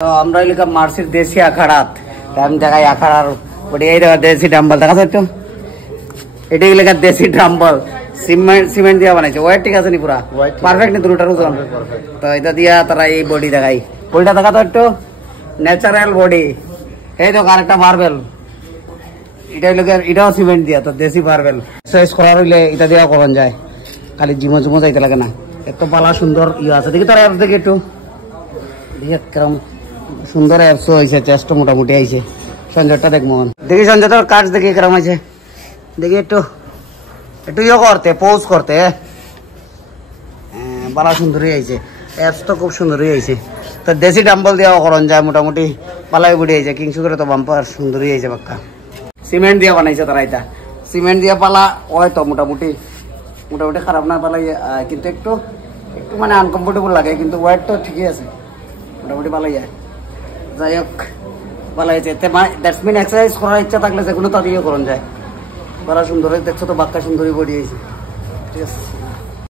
তো আমরা এলাকা মার্সির দেশি আখাড়াত আমি দেখাই আখাড়ার বডি এই দেখা দেশি ডাম্বল দেখা তো এটা এলাকা দেশি ডাম্বল সিমেন্ট দিয়া বানাইছে ওয়েট ঠিক আছে নি পুরা পারফেক্ট নি দুটোটার ওজন তো এটা দিয়া তারা এই বডি দেখাই বডিটা দেখা তো একটু ন্যাচারাল বডি এই তো আরেকটা মার্বেল এটা এলাকা এটাও সিমেন্ট দিয়া তো দেশি মার্বেল এক্সারসাইজ করার হইলে এটা দিয়া করন যায় খালি জিমো জিমো যাইতে লাগে না এত পালা সুন্দর ইয়ে আছে দেখি তারা দেখি একটু দেখি একরম সুন্দর অ্যাপসও হয়েছে চেষ্টা মোটামুটি আইছে সঞ্জয়টা দেখ মোহন দেখি সঞ্জয় তোর কাজ দেখি কেরম আছে দেখি একটু একটু ইয়ে করতে পোজ করতে বালা সুন্দরই আইছে অ্যাপস তো খুব সুন্দরই আইছে তো দেশি ডাম্বল দেওয়া করন যায় মোটামুটি পালাই বুড়ি আইছে কিংসু করে তো বাম্পার সুন্দরই আইছে বাক্কা সিমেন্ট দিয়ে বানাইছে তারা এটা সিমেন্ট দিয়ে পালা হয় তো মোটামুটি মোটামুটি খারাপ না পালাই কিন্তু একটু একটু মানে আনকমফোর্টেবল লাগে কিন্তু ওয়েট তো ঠিকই আছে মোটামুটি ভালোই যায় যাই হোক ভালো হয়েছে দ্যাটস মিন এক্সারসাইজ করার ইচ্ছা থাকলে যেগুলো তাদেরও করণ যায় ভালো সুন্দর দেখছো তো বাক্কা সুন্দরী বডি হয়েছে ঠিক আছে।